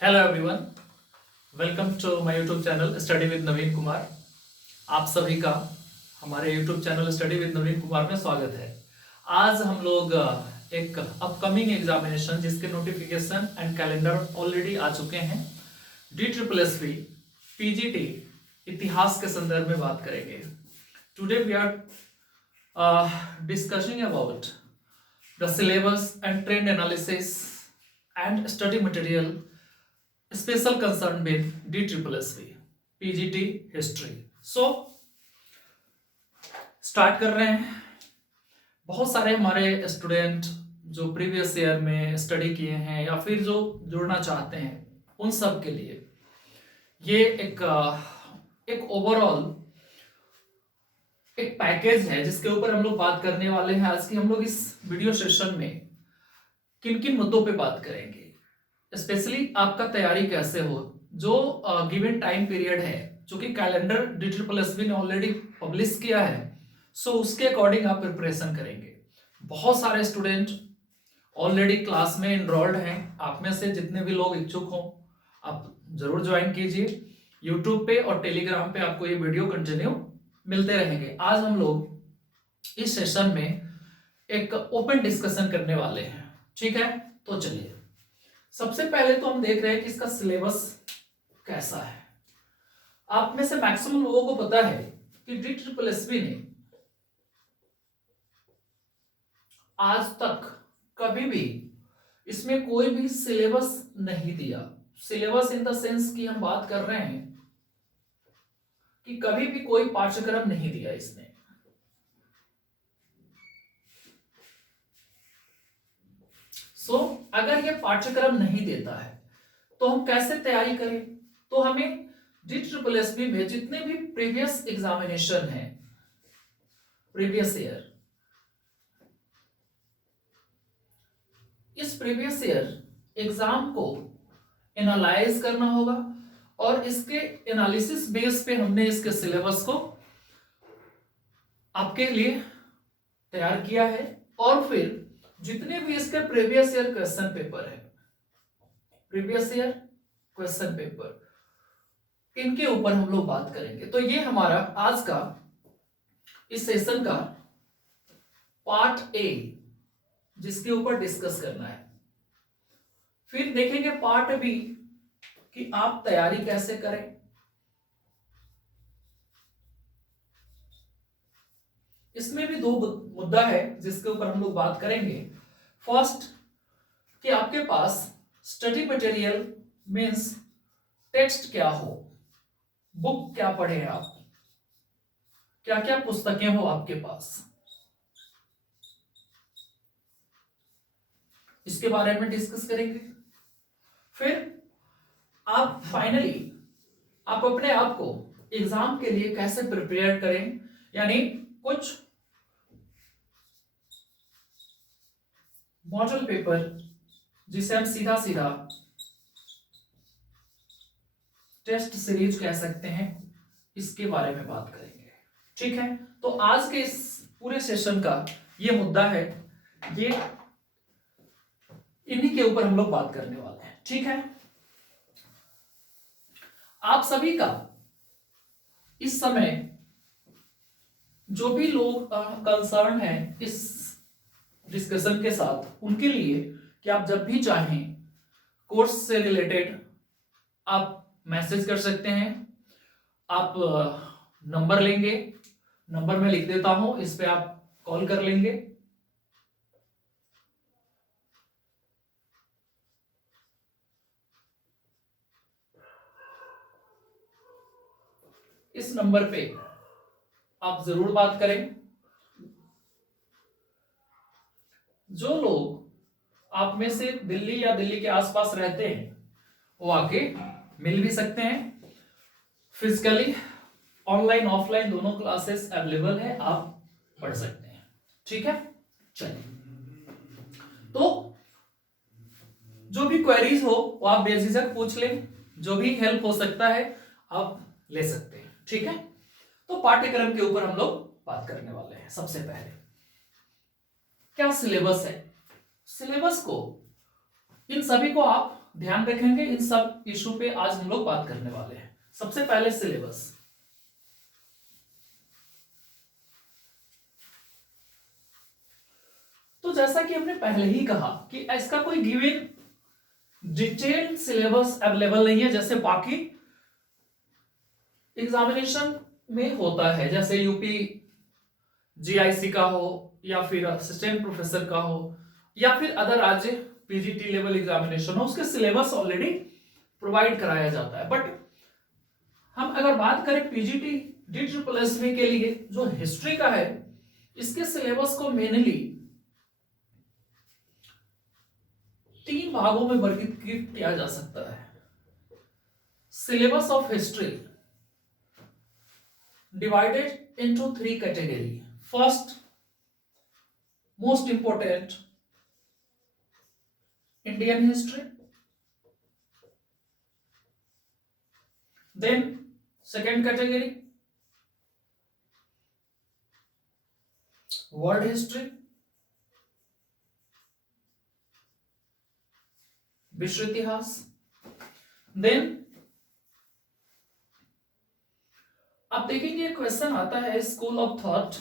Hello everyone, welcome to my YouTube channel study with Naveen Kumar. आप सभी का हमारे YouTube channel study with Naveen Kumar में स्वागत है। आज हम लोग एक अपकमिंग एग्जामिनेशन जिसके नोटिफिकेशन एंड कैलेंडर ऑलरेडी आ चुके हैं, DSSSB PGT इतिहास के संदर्भ में बात करेंगे। Today we are discussing about the syllabus and trend analysis and study material special concern with DSSSB PGT history. So start कर रहे हैं। बहुत सारे हमारे स्टूडेंट जो प्रीवियस ईयर में स्टडी किए हैं या फिर जो जुड़ना चाहते हैं, उन सब के लिए ये एक ओवरऑल एक पैकेज है जिसके ऊपर हम लोग बात करने वाले हैं। आज की हम लोग इस वीडियो सेशन में किन किन मुद्दों पे बात करेंगे, स्पेशली आपका तैयारी कैसे हो, जो गिवन टाइम पीरियड है, जो कि कैलेंडर DSSSB ने ऑलरेडी पब्लिश किया है, सो उसके अकॉर्डिंग आप प्रिपरेशन करेंगे। बहुत सारे स्टूडेंट ऑलरेडी क्लास में इनरोल्ड हैं। आप में से जितने भी लोग इच्छुक हों, आप जरूर ज्वाइन कीजिए। यूट्यूब पे और टेलीग्राम पे आपको ये वीडियो कंटिन्यू मिलते रहेंगे। आज हम लोग इस सेशन में एक ओपन डिस्कशन करने वाले हैं, ठीक है। तो चलिए, सबसे पहले तो हम देख रहे हैं कि इसका सिलेबस कैसा है। आप में से मैक्सिमम लोगों को पता है कि DSSSB ने आज तक कभी भी इसमें कोई भी सिलेबस नहीं दिया। सिलेबस इन द सेंस की हम बात कर रहे हैं कि कभी भी कोई पाठ्यक्रम नहीं दिया इसने। अगर ये पाठ्यक्रम नहीं देता है तो हम कैसे तैयारी करें? तो हमें DSSSB में जितने भी प्रीवियस एग्जामिनेशन है, प्रीवियस ईयर, इस प्रीवियस ईयर एग्जाम को एनालाइज करना होगा और इसके एनालिसिस बेस पे हमने इसके सिलेबस को आपके लिए तैयार किया है। और फिर जितने भी इसके प्रीवियस ईयर क्वेश्चन पेपर है, प्रीवियस ईयर क्वेश्चन पेपर, इनके ऊपर हम लोग बात करेंगे। तो ये हमारा आज का इस सेशन का पार्ट ए, जिसके ऊपर डिस्कस करना है। फिर देखेंगे पार्ट बी कि आप तैयारी कैसे करें। इसमें भी दो मुद्दा है जिसके ऊपर हम लोग बात करेंगे। फर्स्ट, कि आपके पास स्टडी मटेरियल मीन्स टेक्स्ट क्या हो, बुक क्या पढ़े आप, क्या क्या पुस्तकें हो आपके पास, इसके बारे में डिस्कस करेंगे। फिर आप फाइनली आप अपने आप को एग्जाम के लिए कैसे प्रिपेयर करें, यानी कुछ मॉडल पेपर जिसे हम सीधा सीधा टेस्ट सीरीज कह सकते हैं, इसके बारे में बात करेंगे, ठीक है। तो आज के इस पूरे सेशन का ये मुद्दा है, ये इन्हीं के ऊपर हम लोग बात करने वाले हैं, ठीक है। आप सभी का इस समय जो भी लोग कंसर्न है इस डिस्कशन के साथ, उनके लिए कि आप जब भी चाहें कोर्स से रिलेटेड आप मैसेज कर सकते हैं। आप नंबर लेंगे, नंबर में लिख देता हूं, इस पे आप कॉल कर लेंगे। इस नंबर पे आप जरूर बात करें। जो लोग आप में से दिल्ली या दिल्ली के आसपास रहते हैं, वो आके मिल भी सकते हैं। फिजिकली ऑनलाइन ऑफलाइन दोनों क्लासेस अवेलेबल है, आप पढ़ सकते हैं, ठीक है। चलिए, तो जो भी क्वेरीज हो वो आप बेझिझक पूछ लें, जो भी हेल्प हो सकता है आप ले सकते हैं, ठीक है। तो पाठ्यक्रम के ऊपर हम लोग बात करने वाले हैं। सबसे पहले क्या सिलेबस है, सिलेबस को इन सभी को आप ध्यान रखेंगे, इन सब इशू पे आज हम लोग बात करने वाले हैं। सबसे पहले सिलेबस। तो जैसा कि हमने पहले ही कहा कि इसका कोई गिवन डिटेल्ड सिलेबस अवेलेबल नहीं है, जैसे बाकी एग्जामिनेशन में होता है, जैसे यूपी जीआईसी का हो या फिर असिस्टेंट प्रोफेसर का हो या फिर अदर राज्य पीजीटी लेवल एग्जामिनेशन हो, उसके सिलेबस ऑलरेडी प्रोवाइड कराया जाता है। बट हम अगर बात करें पीजीटी DSSSB के लिए जो हिस्ट्री का है, इसके सिलेबस को मेनली 3 भागों में वर्गीकृत किया जा सकता है। Syllabus of history divided into 3 category. First, most important, Indian history. Then second category, world history, विश्व इतिहास। Then आप देखेंगे क्वेश्चन आता है school of thought,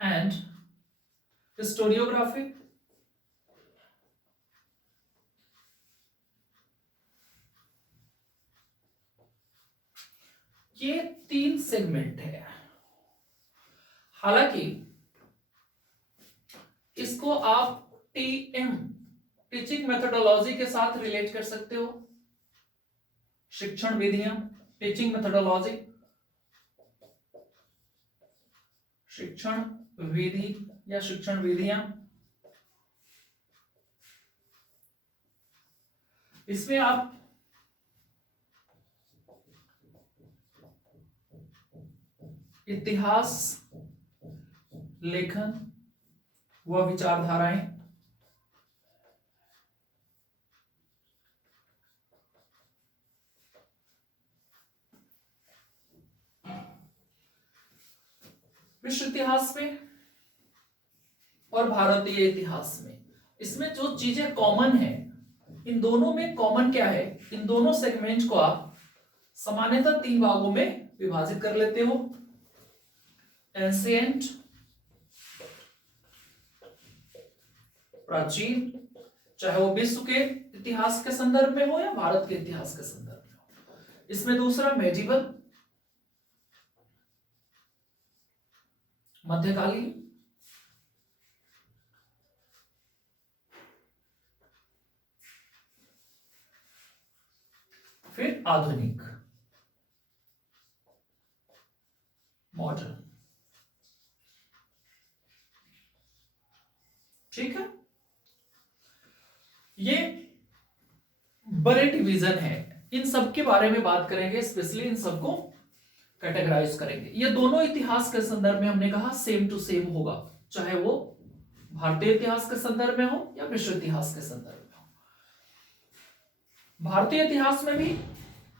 and historiography. ये 3 सेगमेंट है। हालांकि इसको आप टीएम टीचिंग मेथोडोलॉजी के साथ रिलेट कर सकते हो। शिक्षण विधियां, टीचिंग मेथोडोलॉजी, शिक्षण विधि या शिक्षण विधियां, इसमें आप इतिहास लेखन व विचारधाराएं, विश्व इतिहास में और भारतीय इतिहास में, इसमें जो चीजें कॉमन है, इन दोनों में कॉमन क्या है, इन दोनों सेगमेंट को आप सामान्यतः 3 भागों में विभाजित कर लेते हो। एंशिएंट, प्राचीन, चाहे वो विश्व के इतिहास के संदर्भ में हो या भारत के इतिहास के संदर्भ में हो। इसमें दूसरा मेडिवल, मध्यकालीन, फिर आधुनिक, मॉडर्न। ठीक है, ये बड़े डिवीजन है, इन सब के बारे में बात करेंगे, स्पेशली इन सबको कैटेगराइज करेंगे। ये दोनों इतिहास के संदर्भ में हमने कहा सेम टू सेम होगा, चाहे वो भारतीय इतिहास के संदर्भ में हो या विश्व इतिहास के संदर्भ में हो। भारतीय इतिहास में भी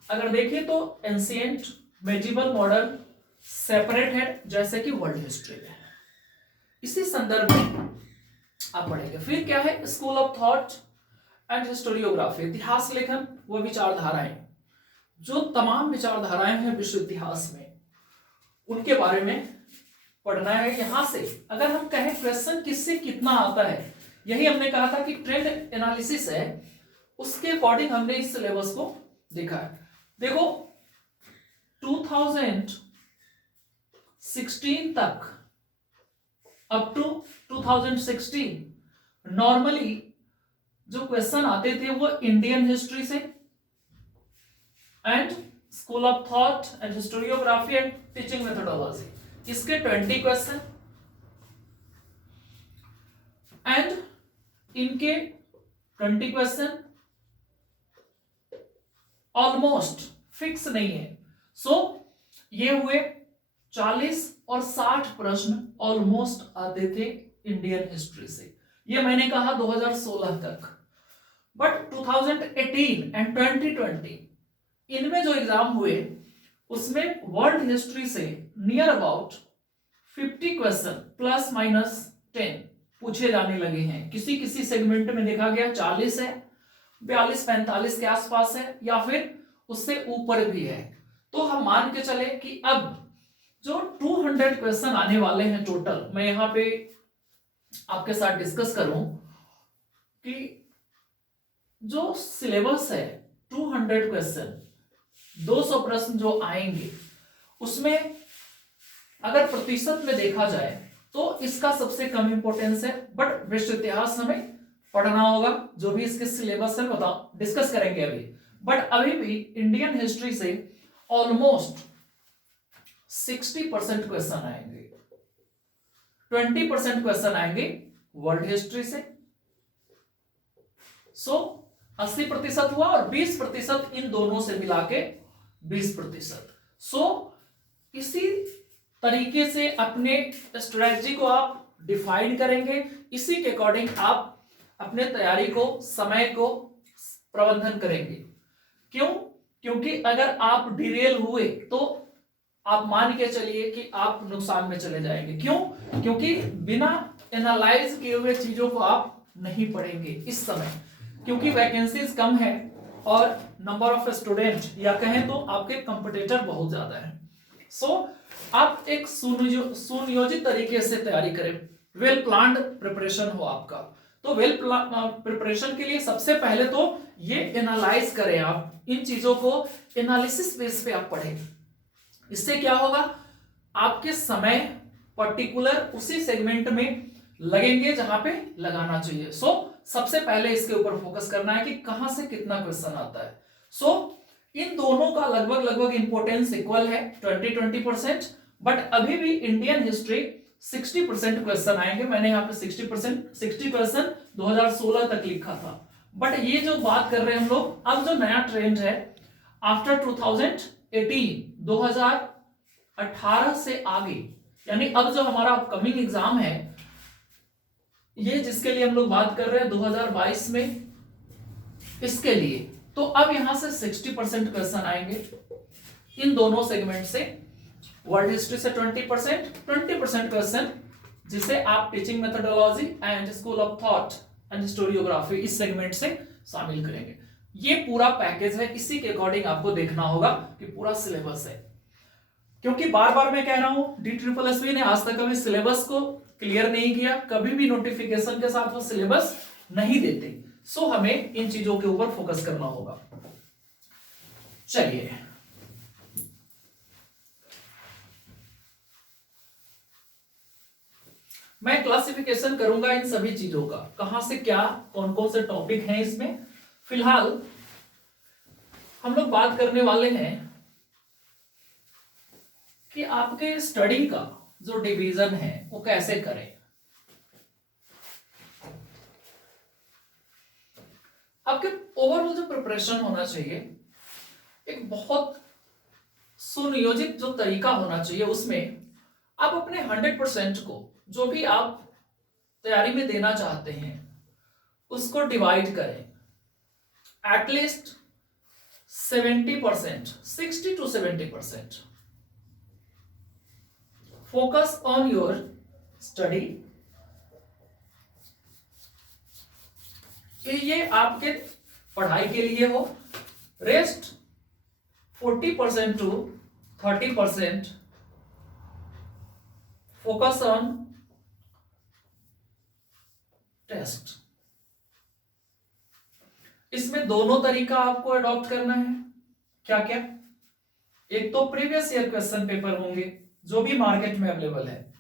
अगर देखें तो एंशिएंट, मेडिवल, मॉडर्न सेपरेट है, जैसे कि वर्ल्ड हिस्ट्री में। इसी संदर्भ में आप पढ़ेंगे। फिर क्या है, school of thought and historiography, इतिहास लेखन व विचारधाराएं। जो तमाम विचारधाराएं हैं विश्व इतिहास में, उनके बारे में पढ़ना है। यहां से अगर हम कहें क्वेश्चन किससे कितना आता है, यही हमने कहा था कि ट्रेंड एनालिसिस है, उसके अकॉर्डिंग हमने इस सिलेबस को देखा है। देखो 2016 तक, अप टू 2016 नॉर्मली जो क्वेश्चन आते थे वो इंडियन हिस्ट्री से and school of thought and historiography and teaching methodology, इसके 20 क्वेश्चन, एंड इनके 20 क्वेश्चन ऑलमोस्ट फिक्स नहीं है। सो ये हुए 40 और 60 प्रश्न ऑलमोस्ट आते थे इंडियन हिस्ट्री से, ये मैंने कहा 2016 तक। बट 2018 एंड 2020 इनमें जो एग्जाम हुए उसमें वर्ल्ड हिस्ट्री से near about 50 question plus minus 10 पूछे जाने लगे हैं। किसी किसी सेगमेंट में देखा गया 40 है, 42-45 के आसपास है, या फिर उससे ऊपर भी है। तो हम मान के चले कि अब जो 200 क्वेश्चन आने वाले हैं टोटल, मैं यहां पे आपके साथ डिस्कस करूं कि जो सिलेबस है 200 क्वेश्चन, 200 प्रश्न जो आएंगे, उसमें अगर प्रतिशत में देखा जाए तो इसका सबसे कम इंपॉर्टेंस है, बट विश्व इतिहास हमें पढ़ना होगा। जो भी इसके सिलेबस है बताओ, डिस्कस करेंगे अभी। बट अभी भी इंडियन हिस्ट्री से ऑलमोस्ट 60% क्वेश्चन आएंगे, 20% क्वेश्चन आएंगे वर्ल्ड हिस्ट्री से। 80% हुआ, और 20% इन दोनों से मिला के 20%। इसी तरीके से अपने स्ट्रेटजी को आप डिफाइन करेंगे, इसी के अकॉर्डिंग आप अपने तैयारी को, समय को प्रबंधन करेंगे। क्यों? क्योंकि अगर आप डिरेल हुए तो आप मान के चलिए कि आप नुकसान में चले जाएंगे। क्यों? क्योंकि बिना एनालाइज किए हुए चीजों को आप नहीं पढ़ेंगे इस समय, क्योंकि वैकेंसीज कम है और नंबर ऑफ स्टूडेंट या कहें तो आपके कंपटीटर बहुत ज्यादा है। आप एक सुनियोजित तरीके से तैयारी करें, वेल प्लान्ड प्रिपरेशन हो आपका। तो वेल प्रिपरेशन के लिए सबसे पहले तो ये एनालाइज करें, आप इन चीजों को एनालिसिस बेस पे आप पढ़ें। इससे क्या होगा, आपके समय पर्टिकुलर उसी सेगमेंट में लगेंगे जहां पे लगाना चाहिए। सबसे पहले इसके ऊपर फोकस करना है कि कहां से कितना क्वेश्चन आता है। इन दोनों का लगभग इंपॉर्टेंस इक्वल है, 20-20%। बट अभी भी इंडियन हिस्ट्री 60% क्वेश्चन आएंगे। मैंने यहाँ पे 60 क्वेश्चन 2016 तक लिखा था। बट ये जो बात कर रहे हैं हम लोग, अब जो नया ट्रेंड है आफ्टर 2018 से आगे, यानी अब जो हमारा अपकमिंग एग्जाम है, ये जिसके लिए हम लोग बात कर रहे हैं 2022 में, इसके लिए तो अब यहां से 60% क्वेश्चन आएंगे इन दोनों सेगमेंट से। वर्ल्ड हिस्ट्री से 20% क्वेश्चन, जिसे आप teaching methodology and school of thought and historiography इस सेगमेंट से शामिल करेंगे। ये पूरा पैकेज है, इसी के अकॉर्डिंग आपको देखना होगा कि पूरा सिलेबस है। क्योंकि बार बार मैं कह रहा हूं, DSSB ने आज तक कभी सिलेबस को क्लियर नहीं किया, कभी भी नोटिफिकेशन के साथ वो सिलेबस नहीं देते। हमें इन चीजों के ऊपर फोकस करना होगा। चलिए, मैं क्लासिफिकेशन करूंगा इन सभी चीजों का, कहां से क्या, कौन कौन से टॉपिक हैं इसमें। फिलहाल हम लोग बात करने वाले हैं कि आपके स्टडी का जो डिवीजन है वो कैसे करें। आपके ओवरऑल जो प्रिपरेशन होना चाहिए, एक बहुत सुनियोजित जो तरीका होना चाहिए, उसमें आप अपने 100% को, जो भी आप तैयारी में देना चाहते हैं, उसको डिवाइड करें। At least 70%, 60 to 70% focus on your study. ये आपके पढ़ाई के लिए हो। Rest 40% to 30% focus on test. इसमें दोनों तरीका आपको अडॉप्ट करना है। क्या क्या? एक तो प्रीवियस ईयर क्वेश्चन पेपर होंगे जो भी मार्केट में अवेलेबल है।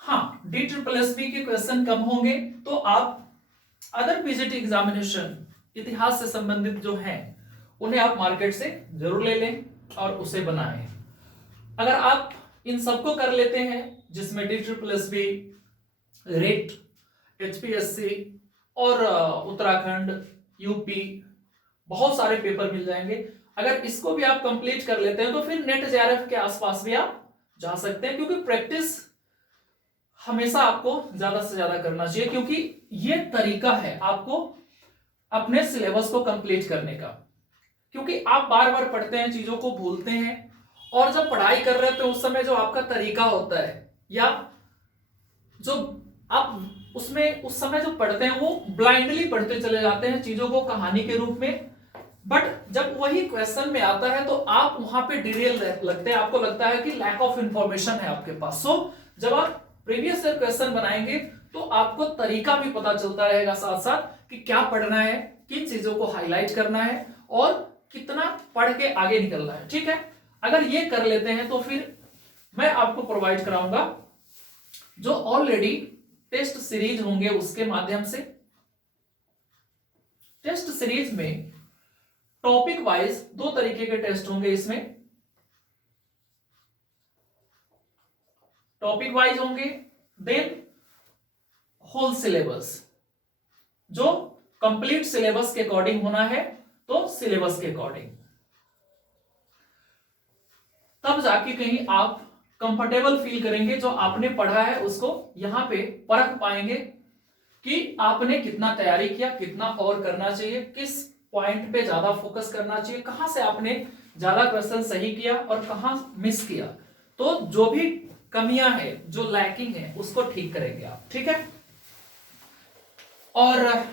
हाँ, DSSB के क्वेश्चन कम होंगे तो आप अदर पीजीटी एग्जामिनेशन इतिहास से संबंधित जो हैं उन्हें आप मार्केट से जरूर ले लें और उसे बनाएं। अगर आप इन सबको कर लेते हैं, जिसमें DSSB, रेट, HPSC और उत्तराखंड, यूपी, बहुत सारे पेपर मिल जाएंगे। अगर इसको भी आप कंप्लीट कर लेते हैं तो फिर नेट JRF के आसपास भी आप जा सकते हैं, क्योंकि प्रैक्टिस हमेशा आपको ज्यादा से ज्यादा करना चाहिए, क्योंकि ये तरीका है आपको अपने सिलेबस को कंप्लीट करने का। क्योंकि आप बार बार पढ़ते हैं, चीजों को भूलते हैं, और जब पढ़ाई कर रहे थे उस समय जो आपका तरीका होता है या जो आप उसमें उस समय जो पढ़ते हैं वो ब्लाइंडली पढ़ते चले जाते हैं चीजों को कहानी के रूप में, बट जब वही क्वेश्चन में आता है तो आप वहां पे डिटेल लगते हैं, आपको लगता है कि लैक ऑफ इंफॉर्मेशन है आपके पास। सो जब आप प्रीवियस ईयर क्वेश्चन बनाएंगे तो आपको तरीका भी पता चलता रहेगा साथ साथ कि क्या पढ़ना है, किन चीजों को हाईलाइट करना है और कितना पढ़ के आगे निकलना है। ठीक है, अगर ये कर लेते हैं तो फिर मैं आपको प्रोवाइड कराऊंगा जो ऑलरेडी टेस्ट सीरीज होंगे उसके माध्यम से। टेस्ट सीरीज में टॉपिक वाइज 2 तरीके के टेस्ट होंगे, इसमें टॉपिक वाइज होंगे, देन होल सिलेबस, जो कंप्लीट सिलेबस के अकॉर्डिंग होना है तो सिलेबस के अकॉर्डिंग, तब जाके कहीं आप कंफर्टेबल फील करेंगे, जो आपने पढ़ा है उसको यहां पे परख पाएंगे कि आपने कितना तैयारी किया, कितना और करना चाहिए, किस पॉइंट पे ज्यादा फोकस करना चाहिए, कहां से आपने ज्यादा क्वेश्चन सही किया और कहां मिस किया। तो जो भी कमियां है, जो लैकिंग है, उसको ठीक करेंगे आप। ठीक है, और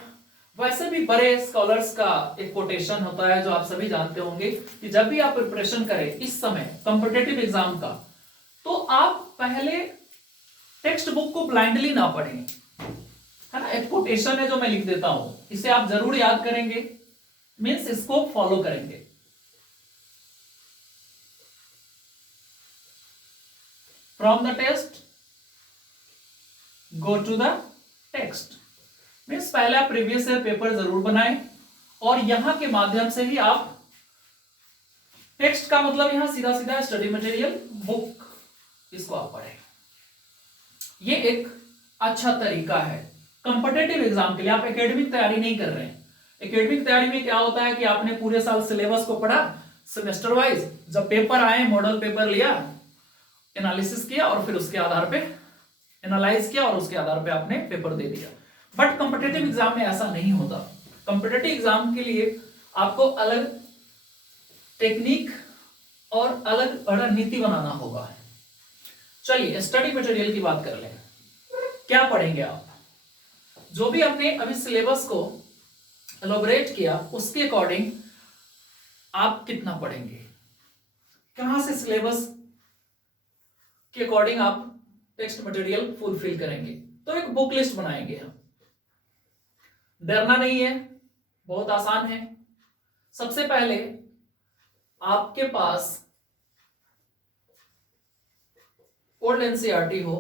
वैसे भी बड़े स्कॉलर्स का एक कोटेशन होता है जो आप सभी जानते होंगे कि जब भी आप प्रिपरेशन करें इस समय कॉम्पिटिटिव एग्जाम का, तो आप पहले टेक्स्ट बुक को ब्लाइंडली ना पढ़ें, है ना। एक कोटेशन है जो मैं लिख देता हूं, इसे आप जरूर याद करेंगे, मीन्स इसको फॉलो करेंगे। From the test go to the text, means पहले आप प्रीवियस ईयर पेपर जरूर बनाएं और यहां के माध्यम से ही आप टेक्स्ट का मतलब यहां सीधा सीधा स्टडी मटेरियल बुक, इसको आप पढ़ें। ये एक अच्छा तरीका है कॉम्पिटिटिव एग्जाम के लिए। आप एकेडमिक तैयारी नहीं कर रहे हैं। एकेडमिक तैयारी में क्या होता है कि आपने पूरे साल सिलेबस को पढ़ा सेमेस्टर वाइज, जब पेपर आए मॉडल पेपर लिया, एनालिसिस किया और फिर उसके आधार पे एनालाइज किया और उसके आधार पे आपने पेपर दे दिया। बट कॉम्पिटिटिव एग्जाम में ऐसा नहीं होता। कॉम्पिटिटिव एग्जाम के लिए आपको अलग टेक्निक और अलग रणनीति बनाना होगा। चलिए स्टडी मटेरियल की बात कर लें। क्या पढ़ेंगे आप? जो भी आपने अभी सिलेबस को एलोबरेट किया उसके अकॉर्डिंग आप कितना पढ़ेंगे, कहां से सिलेबस के अकॉर्डिंग आप टेक्स्ट मटेरियल फुलफिल करेंगे। तो एक बुक लिस्ट बनाएंगे हम। डरना नहीं है, बहुत आसान है। सबसे पहले आपके पास ओल्ड एनसीईआरटी हो,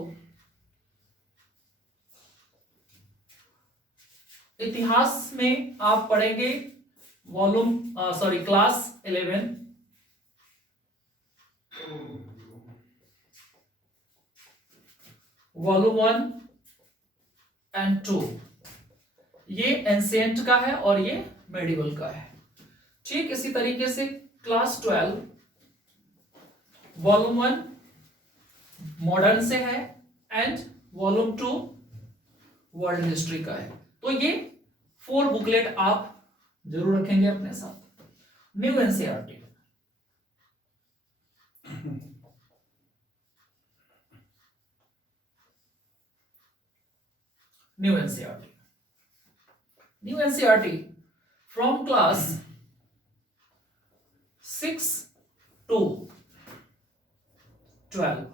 इतिहास में आप पढ़ेंगे क्लास 11, वॉल्यूम 1 एंड 2। ये एंशिएंट का है और ये मेडिवल का है। ठीक इसी तरीके से क्लास 12 वॉल्यूम 1 मॉडर्न से है एंड वॉल्यूम 2 वर्ल्ड हिस्ट्री का है। तो ये 4 बुकलेट आप जरूर रखेंगे अपने साथ। New NCERT, new NCERT, new NCERT from class 6 to 12,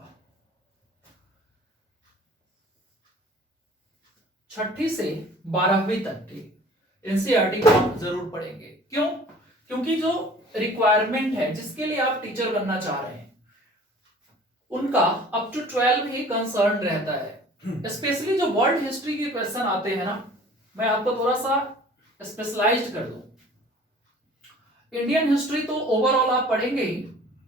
छठी से 12वीं तक के एनसीईआरटी को आप जरूर पढ़ेंगे। क्यों? क्योंकि जो रिक्वायरमेंट है जिसके लिए आप टीचर बनना चाह रहे हैं उनका अप टू 12 ही कंसर्न रहता है। स्पेशली जो वर्ल्ड हिस्ट्री के क्वेश्चन आते हैं ना, मैं आपको थोड़ा सा स्पेशलाइज्ड कर दूं। इंडियन हिस्ट्री तो ओवरऑल आप पढ़ेंगे ही,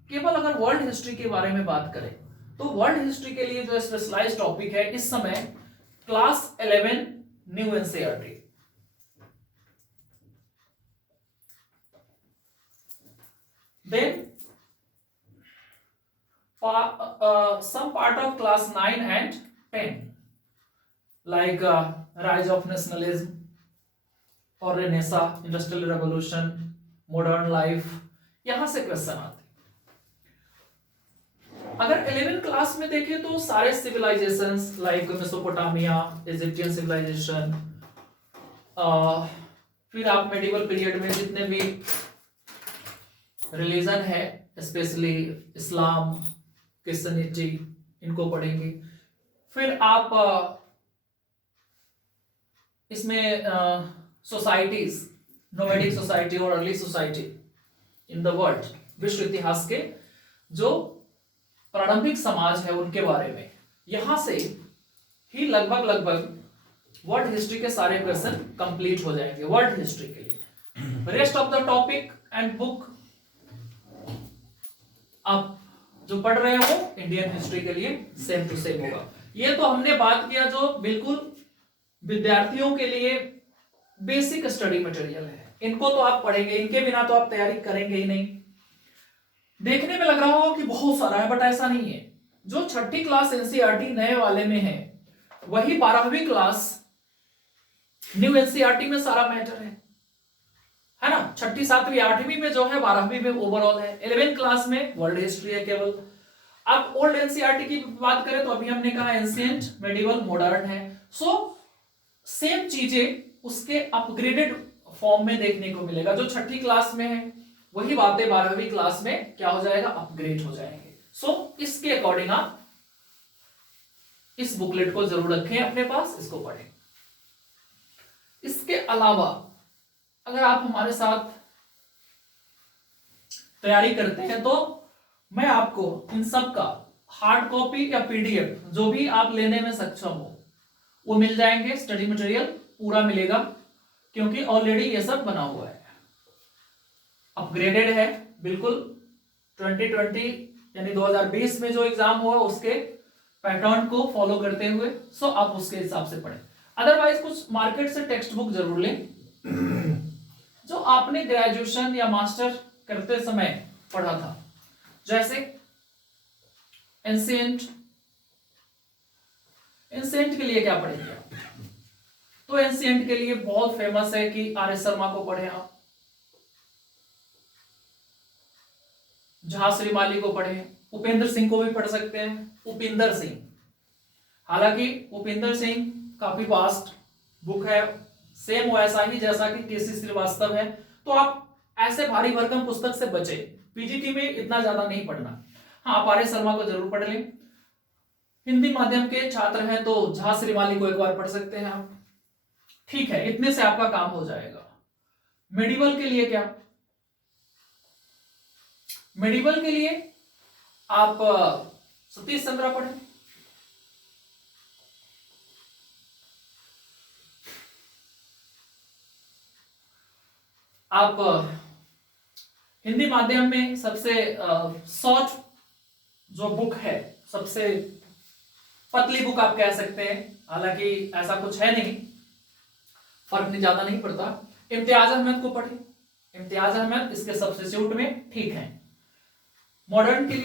केवल अगर वर्ल्ड हिस्ट्री के बारे में बात करें तो वर्ल्ड हिस्ट्री के लिए जो स्पेशलाइज्ड टॉपिक है इस समय class 11 new NCERT. Then some part of class 9 and 10 like rise of nationalism और Renaissance, industrial revolution, modern life, यहां से क्वेश्चन आते हैं। अगर 11th क्लास में देखें तो सारे civilizations like Mesopotamia, Egyptian civilization, फिर आप मेडिवल पीरियड में जितने भी रिलीजन है, स्पेशली इस्लाम, क्रिश्चियनिटी, इनको पढ़ेंगे। फिर आप इसमें सोसाइटीज, नोमैडिक सोसाइटी और early society in the world, विश्व इतिहास के जो प्रारंभिक समाज है उनके बारे में, यहां से ही लगभग वर्ल्ड हिस्ट्री के सारे क्वेश्चन कंप्लीट हो जाएंगे वर्ल्ड हिस्ट्री के लिए। Rest of the topic and book आप जो पढ़ रहे हो इंडियन हिस्ट्री के लिए सेम टू सेम होगा। ये तो हमने बात किया जो बिल्कुल विद्यार्थियों के लिए बेसिक स्टडी मटेरियल है, इनको तो आप पढ़ेंगे, इनके बिना तो आप तैयारी करेंगे ही नहीं। देखने में लग रहा होगा कि बहुत सारा है, बट ऐसा नहीं है। जो छठी क्लास एनसीईआरटी नए वाले में है वही 12वीं क्लास न्यू एनसीईआरटी में सारा मैटर है ना। छठी, सातवीं, 8वीं में जो है, 12वीं में ओवरऑल है, 11th क्लास में वर्ल्ड हिस्ट्री है केवल। अब ओल्ड एनसीईआरटी की बात करें तो अभी हमने कहा एंशिएंट, मेडिवल, मॉडर्न है। सो सेम चीजें उसके अपग्रेडेड फॉर्म में देखने को मिलेगा। जो छठी क्लास में है वही बातें 12वीं क्लास में क्या हो जाएगा, अपग्रेड हो जाएंगे। सो इसके अकॉर्डिंग आप इस बुकलेट को जरूर रखें अपने पास, इसको पढ़ें। इसके अलावा अगर आप हमारे साथ तैयारी करते हैं तो मैं आपको इन सब का हार्ड कॉपी या पीडीएफ जो भी आप लेने में सक्षम हो वो मिल जाएंगे। स्टडी मटेरियल पूरा मिलेगा क्योंकि ऑलरेडी ये सब बना हुआ है, अपग्रेडेड है बिल्कुल। 2020 यानी 2020 में जो एग्जाम हुआ उसके पैटर्न को फॉलो करते हुए, सो आप उसके हिसाब से पढ़ें। अदरवाइज कुछ मार्केट से टेक्स्ट बुक जरूर लें जो आपने ग्रेजुएशन या मास्टर करते समय पढ़ा था। जैसे एंशिएंट के लिए क्या पढ़ेंगे आप? तो एंशिएंट के लिए बहुत फेमस है कि आर एस शर्मा को पढ़े आप, झा श्रीमाली को पढ़े, उपेंद्र सिंह को भी पढ़ सकते हैं, उपिंदर सिंह। हालांकि उपिंदर सिंह काफी वास्ट बुक है, सेम वैसा ही जैसा कि केसी श्रीवास्तव है। तो आप ऐसे भारी भरकम पुस्तक से बचे, पीजीटी में इतना ज्यादा नहीं पढ़ना। हाँ, आप आर एस शर्मा को जरूर पढ़ लें। हिंदी माध्यम के छात्र हैं तो झा श्रीमाली को एक बार पढ़ सकते हैं आप, ठीक है, इतने से आपका काम हो जाएगा। मेडिवल के लिए क्या? मेडिवल के लिए आप सतीश चंद्रा पढ़ें, आप हिंदी माध्यम में सबसे शॉर्ट जो बुक है, सबसे पतली बुक आप कह सकते हैं, हालांकि ऐसा कुछ है नहीं, फर्क नहीं ज्यादा नहीं पड़ता। इम्तियाज अहमद को पढ़े, इम्तियाज अहमद इसके सब्स्टिट्यूट में ठीक है। मॉडर्न के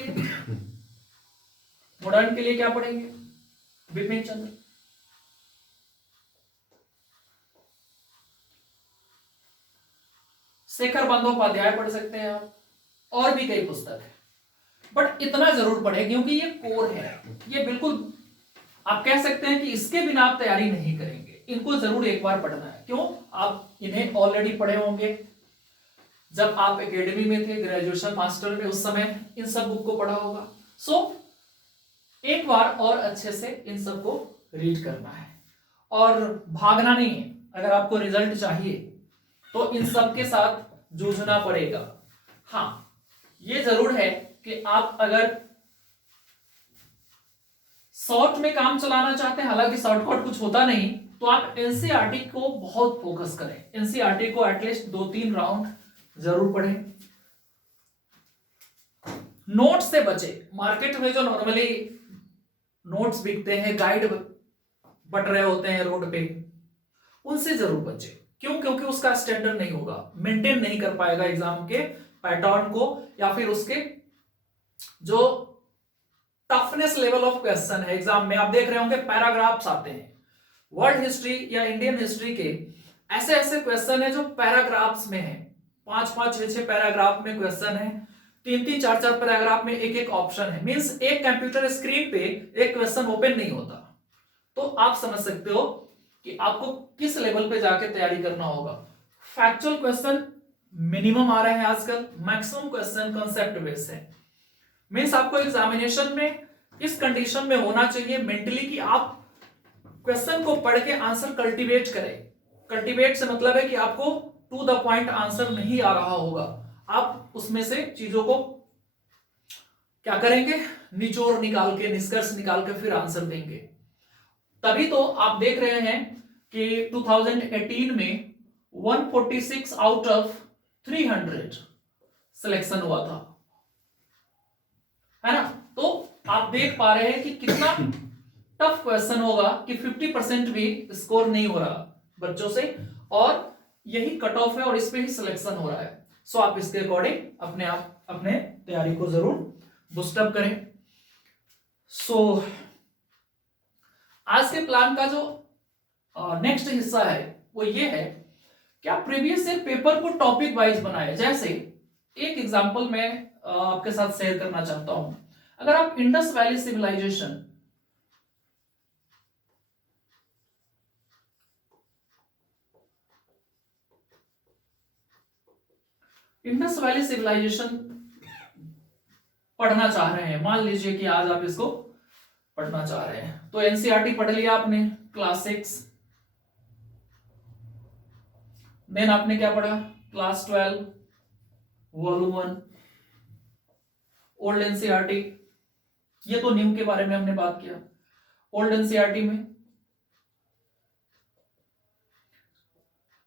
लिए क्या पढ़ेंगे? बिपिन चंद्र, शेखर बंदोपाध्याय पढ़ सकते हैं आप, और भी कई पुस्तक है। बट इतना जरूर पढ़े क्योंकि ये कोर है, ये बिल्कुल आप कह सकते हैं कि इसके बिना आप तैयारी नहीं करेंगे, इनको जरूर एक बार पढ़ना है। क्यों? आप इन्हें ऑलरेडी पढ़े होंगे जब आप एकेडमी में थे, ग्रेजुएशन मास्टर में, उस समय इन सब बुक को पढ़ा होगा। सो एक बार और अच्छे से इन सब को रीड करना है और भागना नहीं है। अगर आपको रिजल्ट चाहिए तो इन सब के साथ जूझना पड़ेगा। हाँ, ये जरूर है कि आप अगर शॉर्ट में काम चलाना चाहते हैं, हालांकि शॉर्टकट कुछ होता नहीं, तो आप एनसीईआरटी को बहुत फोकस करें। एनसीईआरटी को एटलीस्ट 2-3 राउंड जरूर पढ़ें। नोट से बचे, मार्केट में जो नॉर्मली नोट्स बिकते हैं, गाइड बट रहे होते हैं रोड पे, उनसे जरूर बचे। क्यों? क्योंकि उसका स्टैंडर्ड नहीं होगा, मेंटेन नहीं कर पाएगा एग्जाम के पैटर्न को, या फिर उसके जो टफनेस लेवल ऑफ क्वेश्चन है एग्जाम में। आप देख रहे होंगे पैराग्राफ्स आते हैं, वर्ल्ड हिस्ट्री या इंडियन हिस्ट्री के ऐसे क्वेश्चन है जो पैराग्राफ्स में है, 5-5, 6-6 पैराग्राफ में क्वेश्चन है, तीन तीन चार चार पैराग्राफ में एक एक ऑप्शन है, मींस एक कंप्यूटर स्क्रीन पे एक क्वेश्चन ओपन नहीं होता। तो आप समझ सकते हो कि आपको किस लेवल पे जाके तैयारी करना होगा। फैक्चुअल क्वेश्चन मिनिमम आ रहे हैं आजकल, मैक्सिमम क्वेश्चन कांसेप्ट बेस्ड है। मींस आपको एग्जामिनेशन में इस कंडीशन में होना चाहिए मेंटली कि आप क्वेश्चन को पढ़ के आंसर कल्टीवेट करें। कल्टीवेट से मतलब है कि आपको टू द पॉइंट आंसर नहीं आ रहा होगा, आप उसमें से चीजों को क्या करेंगे, निचोड़ निकाल के, निष्कर्ष निकाल के फिर आंसर देंगे। तभी तो आप देख रहे हैं कि 2018 में 146 आउट ऑफ 300 सिलेक्शन हुआ था, है ना। तो आप देख पा रहे हैं कि कितना टफ क्वेश्चन होगा कि 50% भी स्कोर नहीं हो रहा बच्चों से, और यही कट ऑफ है और इस पे ही सिलेक्शन हो रहा है। सो आप इसके अकॉर्डिंग अपने तैयारी को जरूर बूस्टअप करें। सो आज के प्लान का जो नेक्स्ट हिस्सा है वो ये है कि आप प्रीवियस ईयर पेपर को टॉपिक वाइज बनाए। जैसे एक एग्जांपल मैं आपके साथ शेयर करना चाहता हूं। अगर आप इंडस वैली सिविलाइजेशन पढ़ना चाह रहे हैं, मान लीजिए कि आज आप इसको पढ़ना चाह रहे हैं, तो एनसीईआरटी पढ़ लिया आपने क्लास 6, देन आपने क्या पढ़ा क्लास 12 वॉल्यूम 1 ओल्ड एनसीईआरटी, ये तो न्यू के बारे में हमने बात किया। ओल्ड एनसीईआरटी में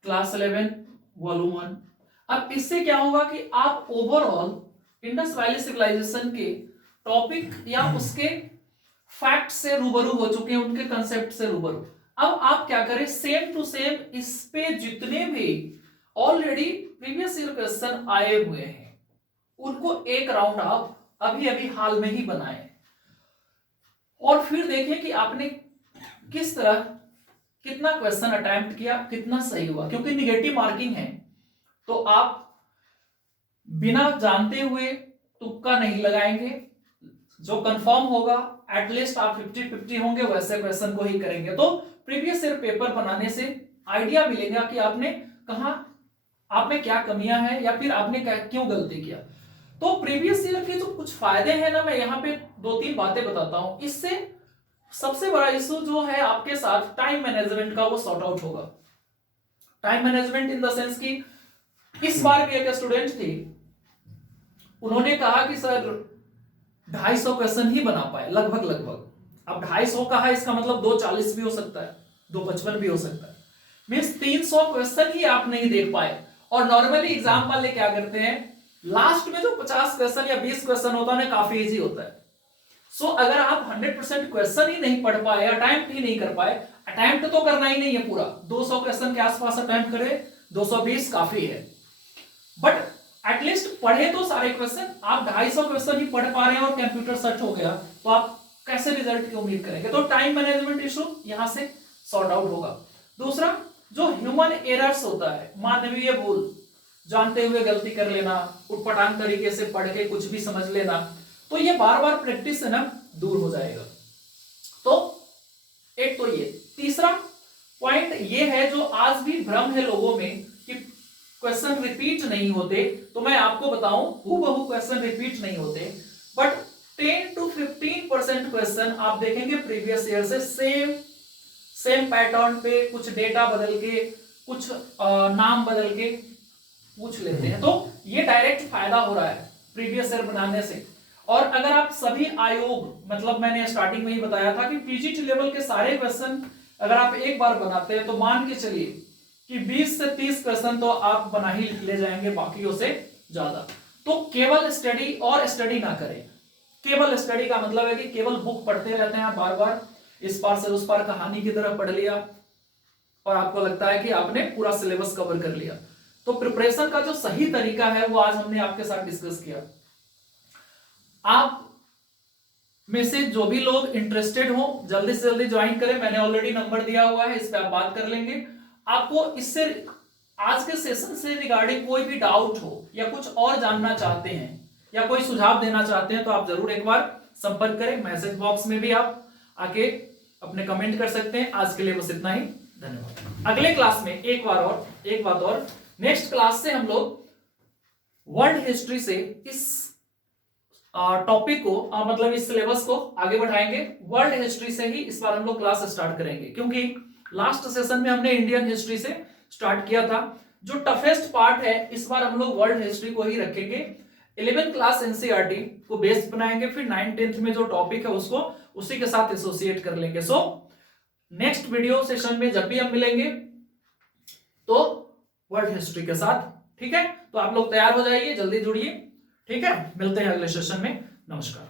क्लास 11 वॉल्यूम 1। अब इससे क्या होगा कि आप ओवरऑल इंडस वैली सिविलाइजेशन के टॉपिक या उसके फैक्ट से रूबरू हो चुके हैं, उनके कंसेप्ट से रूबरू। अब आप क्या करें, सेम टू सेम इस पे जितने भी ऑलरेडी प्रीवियस ईयर क्वेश्चन आए हुए हैं उनको एक राउंड आप अभी अभी हाल में ही बनाए, और फिर देखें कि आपने किस तरह कितना क्वेश्चन अटेम्प्ट किया, कितना सही हुआ। क्योंकि निगेटिव मार्किंग है तो आप बिना जानते हुए तुक्का नहीं लगाएंगे, जो कंफर्म होगा एटलीस्ट आप 50-50 होंगे वैसे क्वेश्चन को ही करेंगे। तो प्रीवियस ईयर पेपर बनाने से आइडिया मिलेगा कि आपने कहां, आप में क्या कमियां हैं या फिर आपने क्यों गलती किया। तो प्रीवियस ईयर के जो कुछ फायदे हैं ना, मैं यहाँ पे 2-3 बातें बताता हूं। इससे सबसे बड़ा इशू जो है आपके साथ टाइम मैनेजमेंट का, वो सॉर्ट आउट होगा। Time management in the sense कि इस बार भी एक स्टूडेंट थी, उन्होंने कहा कि सर 250 क्वेश्चन ही बना पाए लगभग। अब 250 का है, इसका मतलब 240 भी हो सकता है, 255 भी हो सकता है, मींस 300 क्वेश्चन ही आप नहीं देख पाए। और नॉर्मली एग्जाम वाले क्या करते हैं, लास्ट में जो 50 क्वेश्चन या 20 क्वेश्चन होता है काफी इजी होता है। सो अगर आप 100% क्वेश्चन ही नहीं पढ़ पाए, अटेम्प्ट ही नहीं कर पाए, अटेम्प्ट तो करना ही नहीं है पूरा, 200 क्वेश्चन के आसपास अटेम्प्ट करें, 220 काफी है, बट एटलीस्ट पढ़े तो सारे क्वेश्चन। आप 250 क्वेश्चन ही पढ़ पा रहे हैं और कंप्यूटर सर्च हो गया, तो आप कैसे रिजल्ट की उम्मीद करेंगे। तो टाइम मैनेजमेंट इशू यहां से सॉर्ट आउट होगा। दूसरा, जो ह्यूमन एरर्स होता है, मानवीय भूल, जानते हुए गलती कर लेना, उटपटांग तरीके से पढ़ के कुछ भी समझ लेना, तो ये बार बार प्रैक्टिस से ना दूर हो जाएगा। तो एक तो ये। तीसरा पॉइंट ये है जो आज भी भ्रम है लोगों में कि क्वेश्चन रिपीट नहीं होते, तो मैं आपको बताऊं हूबहू क्वेश्चन रिपीट नहीं होते, बट 10 to 15% क्वेश्चन आप देखेंगे प्रीवियस ईयर से सेम पैटर्न पे, कुछ डेटा बदल के, कुछ नाम बदल के पूछ लेते हैं। तो ये डायरेक्ट फायदा हो रहा है प्रीवियस ईयर बनाने से। और अगर आप सभी आयोग, मतलब मैंने स्टार्टिंग में ही बताया था कि पीजीटी लेवल के सारे क्वेश्चन अगर आप एक बार बनाते हैं तो मान के चलिए कि 20 से 30 क्वेश्चन तो आप बना ही ले जाएंगे बाकियों से ज्यादा। तो केवल स्टडी और स्टडी ना करें। केवल स्टडी का मतलब है कि केवल बुक पढ़ते रहते हैं आप बार बार, इस पार से उस पार कहानी की तरह पढ़ लिया और आपको लगता है कि आपने पूरा सिलेबस कवर कर लिया। तो प्रिपरेशन का जो सही तरीका है वो आज हमने आपके साथ डिस्कस किया। आप में से जो भी लोग इंटरेस्टेड हो जल्दी से जल्दी ज्वाइन करें, मैंने ऑलरेडी नंबर दिया हुआ है, इस पे आप बात कर लेंगे। आपको इससे आज के सेशन से रिगार्डिंग कोई भी डाउट हो या कुछ और जानना चाहते हैं या कोई सुझाव देना चाहते हैं तो आप जरूर एक बार संपर्क करें। मैसेज बॉक्स में भी आप आके अपने कमेंट कर सकते हैं। आज के लिए बस इतना ही, धन्यवाद। अगले क्लास में एक बात और नेक्स्ट क्लास से हम लोग वर्ल्ड हिस्ट्री से इस टॉपिक को मतलब इस सिलेबस को आगे बढ़ाएंगे। वर्ल्ड हिस्ट्री से ही इस बार हम लोग क्लास स्टार्ट करेंगे, क्योंकि लास्ट सेशन में हमने इंडियन हिस्ट्री से स्टार्ट किया था। जो टफेस्ट पार्ट है इस बार हम लोग वर्ल्ड हिस्ट्री को ही रखेंगे। 11th क्लास एनसीईआरटी को बेस बनाएंगे, फिर 9th 10th में जो टॉपिक है उसको उसी के साथ एसोसिएट कर लेंगे। सो नेक्स्ट वीडियो सेशन में जब भी हम मिलेंगे तो वर्ल्ड हिस्ट्री के साथ, ठीक है। तो आप लोग तैयार हो जाइए, जल्दी जुड़िए, ठीक है। मिलते हैं अगले सेशन में, नमस्कार।